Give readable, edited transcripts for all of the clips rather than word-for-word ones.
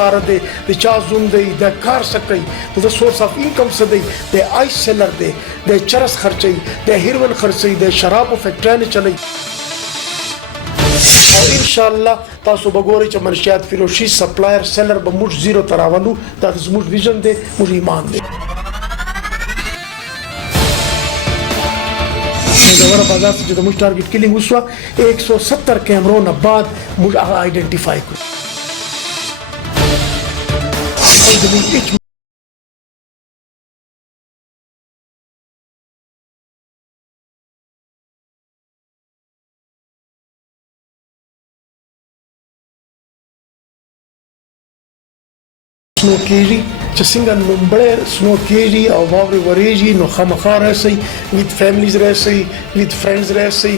کار دی د چا زوم دی د کار سکی د سورس اف انکم څه دی د آیس سیلر دی د چرس خرچي د هیروین خرچي د شرابو فیکټری چلی او ان شاء الله تاسو وګورئ چې منشیات فروشي سپلایر سیلر به موږ زیرو تراولو دا زموږ ویژن دی موږ ایمان دی دغه بازار چې د موږ ټارګټ کلینګ وشو 170 کیمرو نه بعد موږ هغه آئیډنټیفای کړو سنو کېږي چې څنګه لومړی سنو کېږي او واورې ورېږي نو خامخا راسئ ویت فیملیز راسئ ویت فرینډز راسئ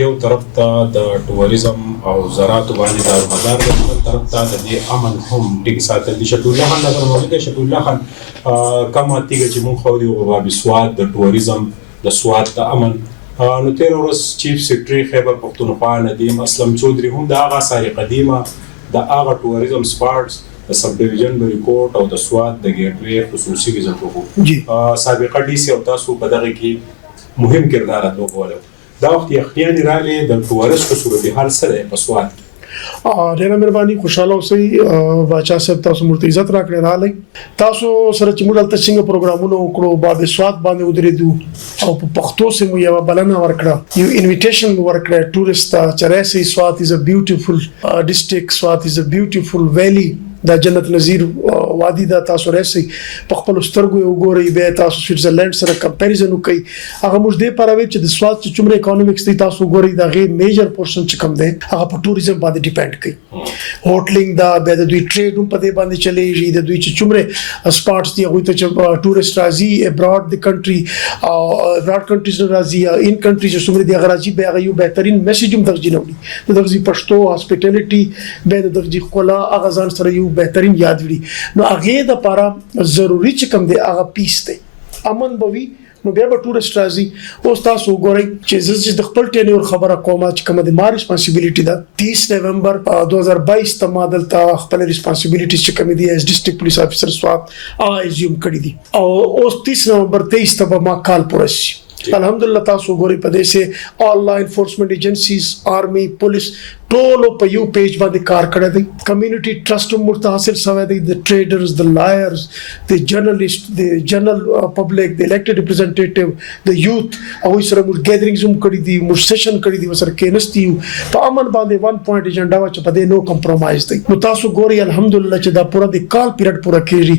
یو طرف ته د ټوریزم او زراعت باندې د بازار د بل طرف ته د دې امن هم ټینګ ساتل دي. شفیع الله خان نظر موجود دی. شفیع الله خان کومه تیږه چې مونږ خو دی او سوات د ټوریزم د سوات د امن نو تیر ورځ چیف سیکرټري خیبر پختونخوا ندیم اسلم چودھری هم د هغه ساري قدیمه د هغه ټوریزم سپاټس د سب ډیویژن بریکوټ او د سوات د ګیټوي خصوصي وزارت وکړو سابقه ډي سي او تاسو په دغه کې مهم کردار لوبولی. دا وخت یخنیانې راغلې د ټورسټو صورتحال څه دی په سوات کې؟ ډېره مهرباني خوشحاله اوسئ باچا صاحب تاسو موږ ته عزت راکړی راغلی تاسو سره چې موږ هلته څنګه پروګرامونه وکړو باب سوات باندې ودرېدو او په پښتو سې مو یوه بلنه ورکړه یو انویټیشن ورکړی ټورسټ ته چې راسئ سوات از ا بیوټیفل ډسټرکټ سوات از ا بیوټیفل ویلی دا جنت نظیر وادي دا تاسو راسئ په خپلو سترګو یې وګورئ بیا تاسو سویټزرلینډ سره کمپیریزن وکړئ هغه موږ دې پاره وایو چې د سوات چې څومره اکانومیکس دی تاسو وګورئ د هغې میجر پورشن چې کوم دی هغه په ټوریزم باندې ډیپینډ کوي هوټلینګ دا بیا د دوی ټریډ هم په دې باندې چلیږي د دوی چې څومره سپاټس دي هغوی ته چې ټورسټ راځي ابراډ د کنټري او ابراډ کنټریز نه راځي ان کنټري چې څومره دي هغه راځي بیا هغه یو بهترین میسیج هم درځي نوړي د درځي پښتو هاسپټیلیټي بیا د درځي ښکلا هغه ځان سره یو بهترین یاد وړي نو هغې دپاره ضروري چې کوم دی هغه پیس دی امن به وي نو بیا به ټورسټ راځي. اوس تاسو وګورئ چې زه چې د خپل ټینیور خبره کوم چې کومه د ما ریسپانسیبلیټي ده 30 نومبر 2022 ته ما دلته خپل ریسپانسیبلیټیز چې کومې دي ایز ډسټرکټ پولیس افیسر سوات هغه ایزیوم کړي دي او اوس 30 نومبر 23 ته به ما کال پوره شي الحمدلله تاسو وګورئ په دې سه آل لا انفورسمنٹ ایجنسیز آرمی پولیس ټولو په یو پیج باندې کار کړی دی کمیونټي ټرسټ هم ورته حاصل شوی دی د ټریډرز د لایرز د جرنلیسټ د جنرل پبلک د الیکټډ ریپرزنټیټیو د یوث هغوی سره موږ ګیدرینګز هم کړي دي موږ سیشن کړي دي ورسره کېنستي یو په امن باندې 1 پوینټ ایجنډا وه چې په دې نو کمپرومایز دی نو تاسو ګورئ الحمدلله چې دا پوره د کال پیریډ پوره کېږي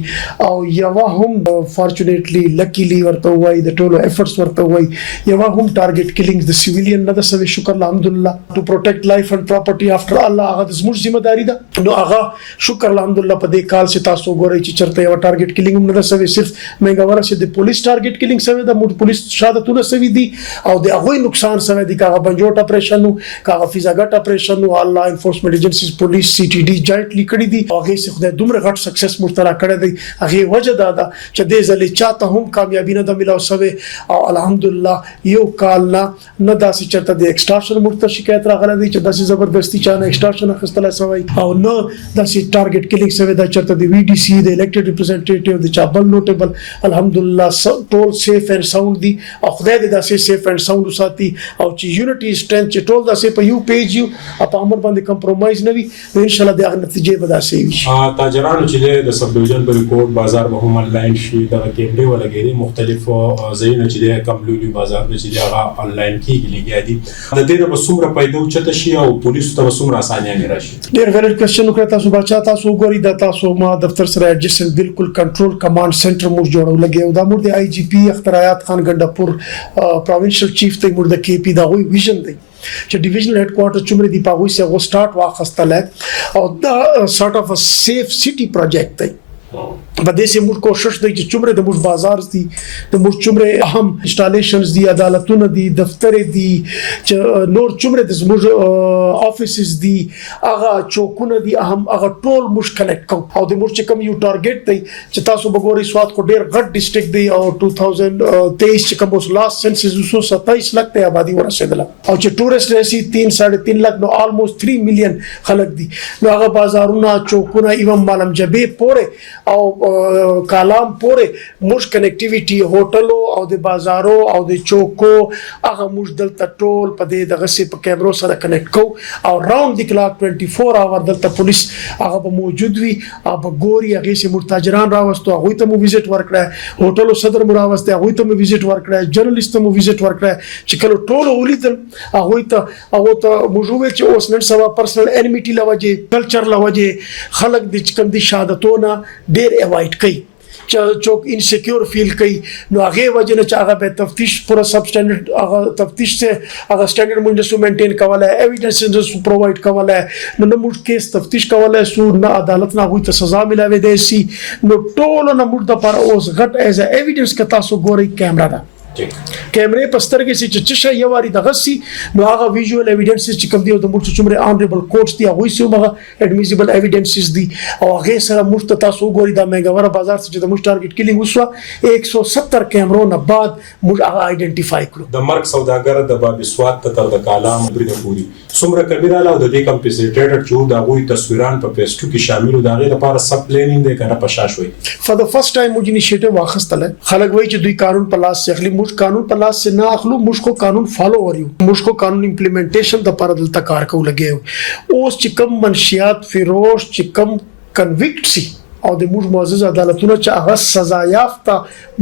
او یوه هم فارچونیټلی لکیلی ورته ووایي د ټولو ایفرټس ورته ووایي یوه هم ټارګټ کلینګز د سیویلین نه ده سوی شکر الحمدلله ټو پروټیکټ لایف اینډ پراپرټي افټر الله هغه د زموږ ذمہ داری ده نو هغه شکر الحمدلله په دې کال چې تاسو وګورئ چې چېرته یوه ټارګټ کلینګ هم نه ده سوی صرف مهنګوره چې د پولیس ټارګټ کلینګ سوی ده موږ پولیس شهادتونه سوي دي او د هغوی نقصان سوی دي که هغه بنجوټ اپریشن و که هغه فیزاګټ اپریشن و الله انفورسمنٹ ایجنسیز پولیس سی ټي ډي جاینټلی کړي دي او هغې سې خدای دومره غټ سکسس موږ ته راکړی دی هغې وجه دا ده چې دې ځلې چاته هم کامیابي نه ده میلاو سوې او الحمدلله یو کال نه داسې چېرته د ایکسټارشن موږ ته شکایت راغلی دی چې داسې زبردستي چا نه ایکسټارشن اخیستلی سوی او نه داسې ټارګټ کلینګ سوی ده چېرته د وي ډي سي د الیکټډ ریپرزنټیټیو د چا بل نوټیبل الحمدلله ټول سیف اینډ ساوند دي او خدای دې داسې سیف اینډ ساوند وساتي او چې یونټي سټرینث چې ټول داسې په یو پیج یو په امر باندې کمپرومایز نه وي نو انشاءالله د هغه نتیجې به داسې وي. تاجرانو چې د سب ډیویژن بریکوټ بازار به هم آنلاین شي دغه کیمرې ولګېدې مختلفو ځایونه چې دی کم لوی بازارونه چې دی هغه آنلاین کېږي لګیا دي د دې نه به څومره پیدا اوچته شي او پولیسو ته به څومره اسانیانې راشي؟ ډېر ویلډ کوېسچن وکړه تاسو باچا تاسو وګورئ دا تاسو ما دفتر سره ایډجسټنټ بالکل کنټرول کمانډ سینټر موږ جوړو لګیا دا موږ د آی جی پی اخترایات خان ګنډا پور پروینشل چیف ته موږ د کې پی دا غوي ویژن دی چې ډیویژنل هډ کوارټر څومره دی په هغوی سې هغو سټارټ واخیستلی او دا سارټ اف ا سیف سټي پروجیکټ دی په دې سه موږ کوشش دی چې څومره د موږ بازار دي د موږ څومره اهم انسټالیشنز دي عدالتونه دي دفتر دي چې نور څومره د موږ افیسز دي هغه چوکونه دي اهم هغه ټول موږ کنیکټ کوو او د موږ چې کوم یو ټارګټ دی چې تاسو وګورئ سوات کو ډیر غټ ډیسټریکټ دی او 2023 چې کوم اوس لاست سنسس 227 لک ته آبادی ورسېدله او چې ټورسټ راشي 3.5 لک نو آلموست 3 میلیون خلک دي نو هغه بازارونه چوکونه ایوم مالم جبه پورې او کالام پورې موږ کنیکټیویټي هوټلو او د بازارو او د چوکو هغه موږ دلته ټول په دې دغه سي په کیمرو سره کنیکټ کوو او راوند د کلاک 24 اور دلته پولیس هغه به موجود وي او به ګوري هغه سي مرتاجران راوستو هغه ته مو وزټ ورکړه هوټلو صدر مو راوسته هغه ته مو وزټ ورکړه جرنالست مو وزټ ورکړه چې کله ټول ولیدل هغه ته موجود چې اوس نن سبا پرسنل انیمیټي لوجه کلچر لوجه خلک د چکم دي شهادتونه ډیر اوایډ کوي چې چوک انسیکیور فیل کوي نو هغه وجه نه چې هغه به تفتیش پورا سب سټانډرډ هغه تفتیش ته هغه سټانډرډ مونږ سو مینټین کوله ایویډنس سو پرووایډ کوله نو موږ کیس تفتیش کوله سو نه عدالت نه غوي ته سزا ملاوي دي سي نو ټول نه موږ د پر اوس غټ ایز ایویډنس ک تاسو ګوري کیمرا ده کیمرې په سترګې سي چې څه یو واری دغه سي نو هغه ویژوال ایویډنس چې کوم دی د موږ څومره آنریبل کورټس دی هغه سي هغه اډمیسیبل ایویډنسز دي او هغه سره موږ تاسو ګوري د میګاور بازار چې د موږ ټارګټ کلیګ وسو 170 کیمرو نه بعد موږ هغه آیډنټیفای کړو د مرګ سوداګر د بابي سوات تر د کالام برید پوری څومره کمیره له د دې کمپنسیټډ چې دا غوي تصویران په پیسټو کې شامل د هغه لپاره سب پلانینګ دی کنه پشاشوي فور د فرست ټایم موږ انیشیټیو واخستله خلک وایي چې دوی قانون په لاس اخلي موږ قانون په لاس نه اخلو موږ کو قانون فالو وریو موږ کو قانون امپلیمنټیشن د پر دلته کار کو لګي اوس چې کم منشیات فیروش چې کم کنویکټ سي او د موږ معزز عدالتونه چې هغه سزا یافته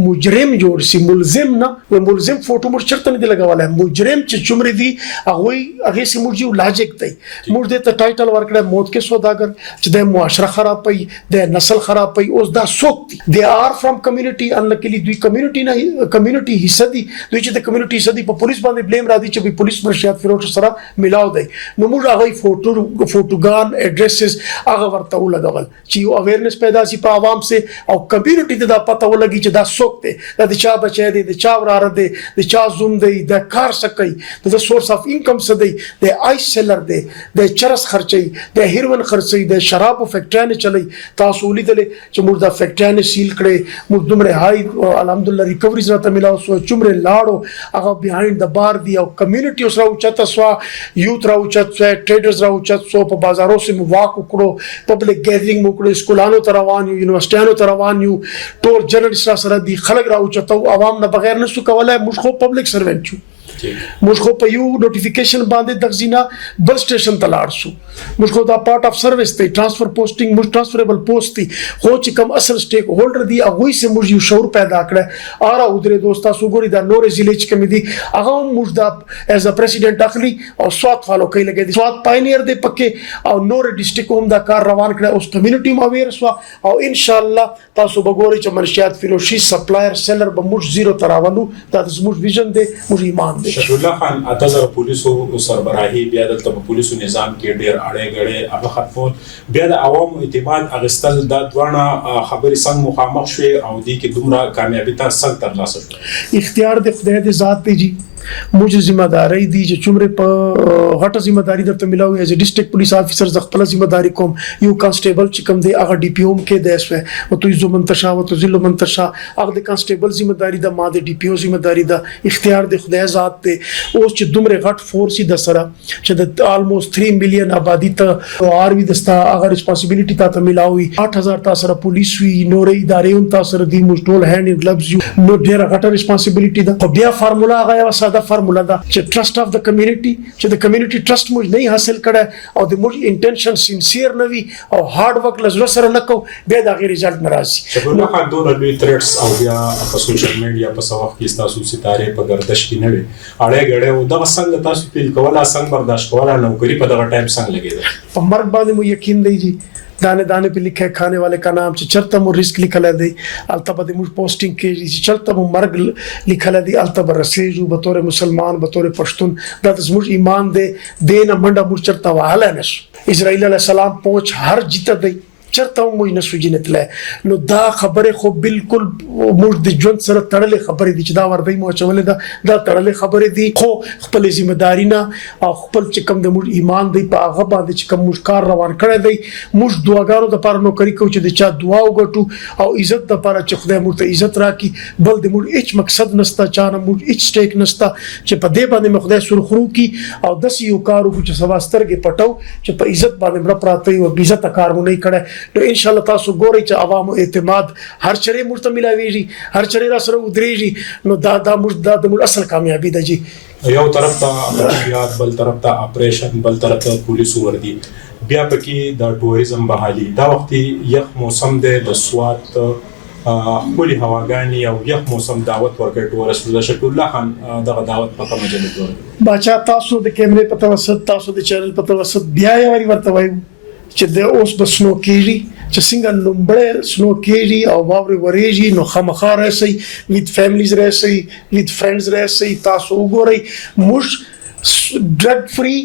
مجرم جوړ سي ملزم نه و ملزم فوټو موږ چرته نه دی لګولای مجرم چې چمري دي هغه سي موږ یو لاجیک دی موږ د ټایټل ورکړه موت کې سوداګر چې د معاشره خرابوي د نسل خرابوي اوس دا سوک دي دي ار فرام کمیونټي انلکلی دوی کمیونټي نه کمیونټي حصہ دي دوی چې د کمیونټي حصہ دي په پولیس باندې بلیم را دي چې پولیس مرشد فیروز سره ملاو دی نو موږ هغه فوټوګان اډریسز هغه ورته ولګول چې یو اویرنس پیدا سي په عوام سه او کمیونټي ته دا پته ولګي چې دا سوک دی د چا بچی دی د چا وراره دی د چا زوم دی د کار سکي د سورس اف انکم څه دی د آیس سیلر دی د چرس خرچي د هیروین خرچي د شراب او فیکټري چلی تاسو لیدل چې موږ د فیکټري سیل کړي موږ دومره هاي الحمدلله ریکوريز راته ملاو سو چمره لاړو هغه بیهایند د بار دی او کمیونټي اوس راو چته سو یوت راو چته سو ټریډرز راو چته سو په بازارو سه مو واک وکړو پبلک ګیدرینګ مو کړو سکولانو ته روان یو یونیورسيټانو ته روان یو ټول جرنالست سره دی خلک راو چته عوام نه بغیر نه سو کولای موږ خو پبلک سروینټ یو موږ خو په یو نوټیفیکیشن باندې د غزینا بل سټیشن ته لاړ شو موږ خو دا پارت اف سرویس ته ټرانسفر پوسټینګ موږ ټرانسفریبل پوسټ دی خو چې کوم اصل سټیک هولډر دی هغه سه موږ یو شعور پیدا کړ اره ودره دوستا سو ګوري دا نور ضلع کمی دی هغه موږ دا ایز ا پریزیډنټ اخلي او سوات فالو کوي لګي دی سوات پاینیر دی پکې او نور ډیسټریکټ هم دا کار روان کړ اوس کمیونټي مو اویر سو او ان شاء الله تاسو وګورئ چې منشیات فیلوشي سپلایر سیلر به موږ زیرو تراونو دا زموږ ویژن دی موږ ایمان دی شفیع الله خان اتزر پولیسو سربراهي بیا د پولیسو نظام کې ډېر اړې غړې هغه ختمول بیا د عوامو اعتماد اغستل د دوانه خبري څنګه مخامخ شوي او دې کې دومره کامیابی څنګه ترلاسه شو اختیار د خدای د ذات دی جی موږ ذمہ داری دي چې چمره په غټه ذمہ داری درته ملاوي ایز ډیسټریکټ پولیس افیسر ز خپل ذمہ داری کوم یو کانسټیبل چې کوم دی هغه ډي پی او کې دی اسه او توي زو منتشا او تو ذل منتشا هغه د کانسټیبل ذمہ داری د ما د ډي پی او ذمہ داری د اختیار د خدای ذات ته اوس چې دومره غټ فورس د سره چې د آلموست 3 میلیون آبادی ته آر وی دستا هغه ریسپانسیبিলিټی ته ملاوي 8000 تاسو سره پولیس وی نورې ادارې هم تاسو سره دی مشټول هاند ان گلوز یو نو ډیره غټه ریسپانسیبিলিټی ده خو بیا فارمولا هغه دا فارمولا ده چې ټرست اف د کمیونټي چې د کمیونټي ټرست موږ نه حاصل کړه او د موږ انټنشن سینسیر نه وي او هارد ورک لزر سره نه کو به دا غیر رزلټ ناراضي شکر الله خان دوه لوی تھریټس او بیا په سوشل میډیا په سوخ کې تاسو ستاره په گردش کې نه وي اړه غړې او دا څنګه تاسو فیل کولا څنګه برداشت کولا نوکری په دغه ټایم څنګه لګیږي په مرګ باندې مو یقین دی جی دانے دانے پہ لکھا ہے کھانے والے کا نام چلتا مو رزق لکھا دی التبا دی مجھ پوسٹنگ کی چلتا مو مرگ لکھا دی التبا رسیجو بطور مسلمان بطور پشتون دا مجھ ایمان دے دینا منڈا مجھ چلتا وحالا نش اسرائیل علیہ السلام پہنچ ہر جیتا دی چرته موږ نه سوجي نه تللی نو دا خبره خو بالکل موږ د ژوند سره تړلې خبرې دي چې دا وردی مو اچولې ده دا تړلې خبرې دي خو خپل ذمہ داری نه او خپل چې کوم د موږ ایمان دی په هغه باندې چې کوم موږ کار روان کړی دی موږ دعاګانو دپاره نوکري کوو چې د چا دعا وګټو او عزت دپاره چې خدای موږ ته عزت راکړي بل د موږ هیڅ مقصد نشته چا نه موږ هیڅ سټیک نشته چې په دې باندې مې خدای سرخرو کړي او داسې یو کار وکړو چې سبا سترګې پټو چې په عزت باندې مړه پراته وي او بې عزته کار مو نه کړی نو ان شاء الله تاسو ګورئ چې عوامو اعتماد هر چېرې موږ ته ملاویږي هر چېرې را سره ودرېږي نو دا د موږ اصل کامیابي ده جی یو طرف ته منشیات بل طرف ته اپریشن بل طرف ته پولیسو وردي بیا پکې د ټوریزم بحالي دا وخت یخ موسم دی د سوات ښکلې هواګانې او یخ موسم دعوت ورکړی ټورسټو د شفیع الله خان دغه دعوت په کومه جلد ورکړي باچا تاسو د کیمرې په توسط تاسو د چینل په توسط بیا یې واري ورته وایو چې د اوس به سنو کېږي چې څنګه لومړی سنو کېږي او واورې ورېږي نو خامخا راسئ ویت فیملیز راسئ ویت فرینډز راسئ تاسو وګورئ موږ ډرګ فری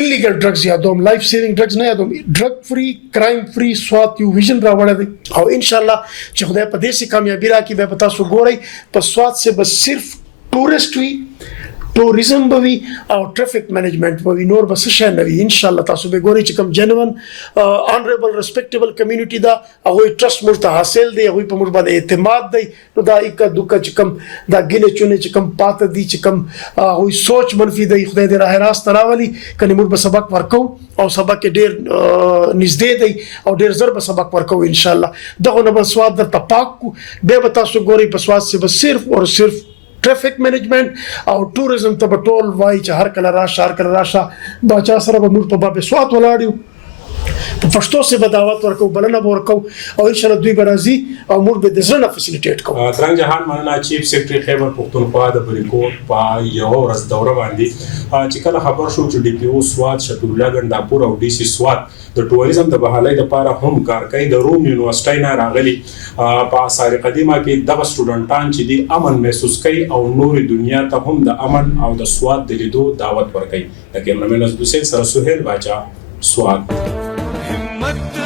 illegal drugs یادوم لایف سیوینګ ډرګز نه یادوم ډرګ فری کرایم فری سوات یو ویژن راوړی دی او ان شاء الله چې خدای په دې سي کامیابی راکړي بیا به تاسو ګورئ په سوات سے بس صرف ټورسټ وي ټوریزم به وي او ټرافیک مینجمنټ به وي نور به څه شی نه وي ان شاء الله تاسو به ګورئ چې کوم جنون آنریبل ریسپیکټیبل کمیونټي ده هغوی ټرسټ موږ ته حاصل دی هغوی په موږ باندې اعتماد دی نو دا ایکه دوکه چې کوم دا ګیلې چونې چې کوم پاته دي چې کوم هغوی سوچ منفي دی خدای دې راه راست راولي کنې موږ به سبق ورکو او سبق یې ډېر نږدې دی او ډېر زر به سبق ورکو ان شاء الله دغه نه به سوات درته پاک کو بیا به تاسو ګورئ په سوات سے به صرف اور صرف ټرافیک مینجمنټ او ټوریزم ته به ټول وایي چې هر کله راشه باچا سره به موږ په باب سوات ولاړ یو په پښتو سره به دعوت ورکو بلنه به ورکو او ان شاء الله دوی به راځي او موږ به د زړه نه فیسیلیټیټ کوو ترنګ جهان مننه چیف سیکرټري خیبر پښتونخوا د بریکوټ په یو ورځ دوره باندې چې کله خبر شو چې DPO Swat شفیع الله گنډا او DC Swat د ټوریزم د بحالۍ لپاره هم کار کوي د روم یونیورسيټي نه راغلي په آثار قدیمه کې دغه سټوډنټان چې دي امن محسوس کوي او نور دنیا ته هم د امن او د سوات د لیدو دعوت ورکوي د کیمرمن سهیل سره سهیل باچا سوات